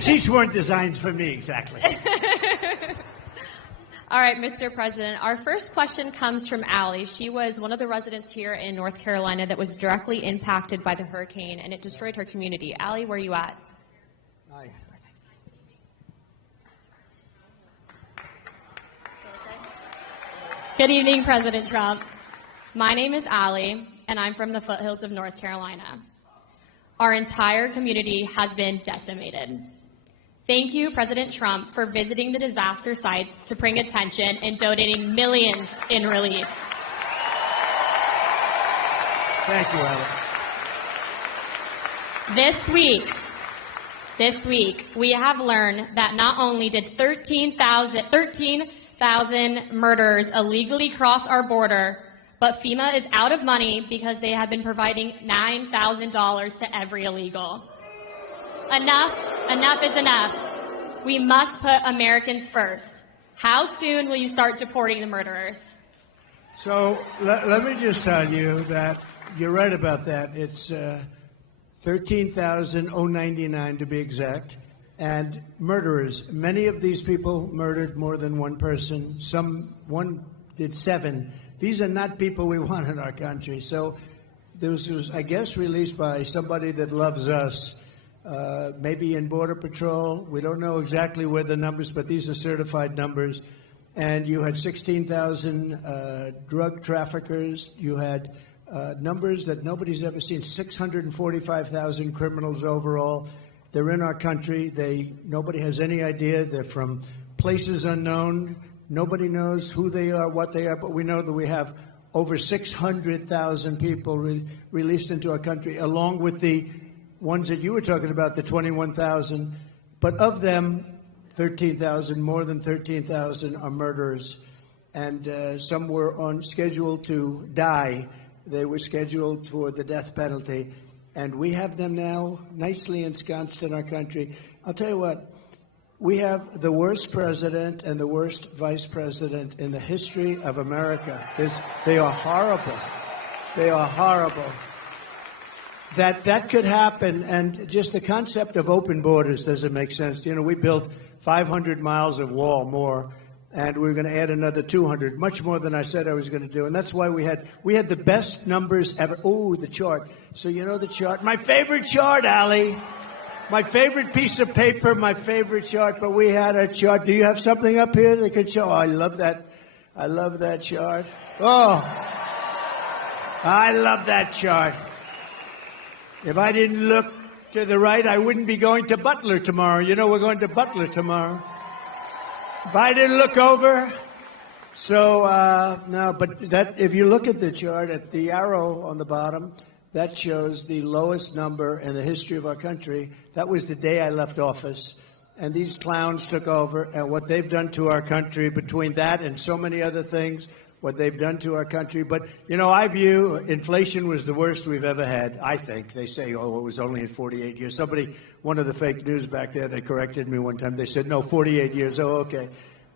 These seats weren't designed for me, exactly. All right, Mr. President, our first question comes from Allie. She was one of the residents here in North Carolina that was directly impacted by the hurricane, and it destroyed her community. Allie, where are you at? Hi. Good evening, President Trump. My name is Allie, and I'm from the foothills of North Carolina. Our entire community has been decimated. Thank you, President Trump, for visiting the disaster sites to bring attention and donating millions in relief. Thank you, Allie. This week, we have learned that not only did 13,000 murderers illegally cross our border, but FEMA is out of money because they have been providing $9,000 to every illegal. Enough is enough. We must put Americans first. How soon will you start deporting the murderers? So let me just tell you that you're right about that. It's 13,099 to be exact. And murderers, many of these people murdered more than one person. One did 7. These are not people we want in our country. So this was, I guess, released by somebody that loves us, maybe in Border Patrol. We don't know exactly where the numbers, but these are certified numbers. And you had 16,000 drug traffickers. You had numbers that nobody's ever seen, 645,000 criminals overall. They're in our country. Nobody has any idea. They're from places unknown. Nobody knows who they are, what they are, but we know that we have over 600,000 people released into our country, along with the ones that you were talking about, the 21,000. But of them, 13,000, more than 13,000 are murderers. And some were on schedule to die. They were scheduled for the death penalty. And we have them now nicely ensconced in our country. I'll tell you what. We have the worst president and the worst vice president in the history of America. They are horrible. They are horrible. That could happen, and just the concept of open borders doesn't make sense. You know, we built 500 miles of wall more, and we're going to add another 200, much more than I said I was going to do. And that's why we had the best numbers ever. Oh, the chart. So you know the chart. My favorite chart, Allie. My favorite piece of paper, my favorite chart, but we had a chart. Do you have something up here that could show? Oh, I love that. I love that chart. Oh, I love that chart. If I didn't look to the right, I wouldn't be going to Butler tomorrow. You know, we're going to Butler tomorrow. If I didn't look over. So, no, but if you look at the chart, at the arrow on the bottom, that shows the lowest number in the history of our country. That was the day I left office. And these clowns took over. And what they've done to our country, between that and so many other things, what they've done to our country. But, you know, I view inflation was the worst we've ever had, I think. They say, oh, it was only in 48 years. One of the fake news back there, they corrected me one time. They said, no, 48 years. Oh, okay.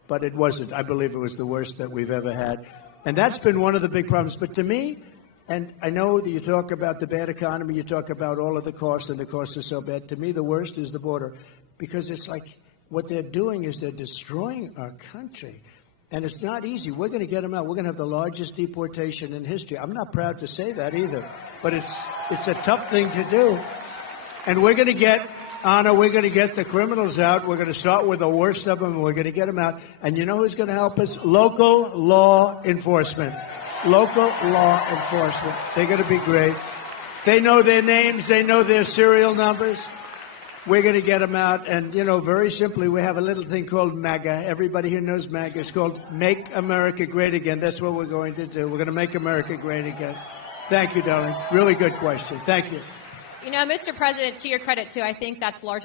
But it wasn't. I believe it was the worst that we've ever had. And that's been one of the big problems. But to me, and I know that you talk about the bad economy, you talk about all of the costs, and the costs are so bad. To me, the worst is the border, because it's like what they're doing is they're destroying our country. And it's not easy. We're going to get them out. We're going to have the largest deportation in history. I'm not proud to say that either, but it's a tough thing to do. And we're going to get, Anna, we're going to get the criminals out. We're going to start with the worst of them, and we're going to get them out. And you know who's going to help us? Local law enforcement. Local law enforcement. They're going to be great. They know their names. They know their serial numbers. We're going to get them out. And, you know, very simply, we have a little thing called MAGA. Everybody here knows MAGA. It's called Make America Great Again. That's what we're going to do. We're going to make America great again. Thank you, darling. Really good question. Thank you. You know, Mr. President, to your credit, too, I think that's largely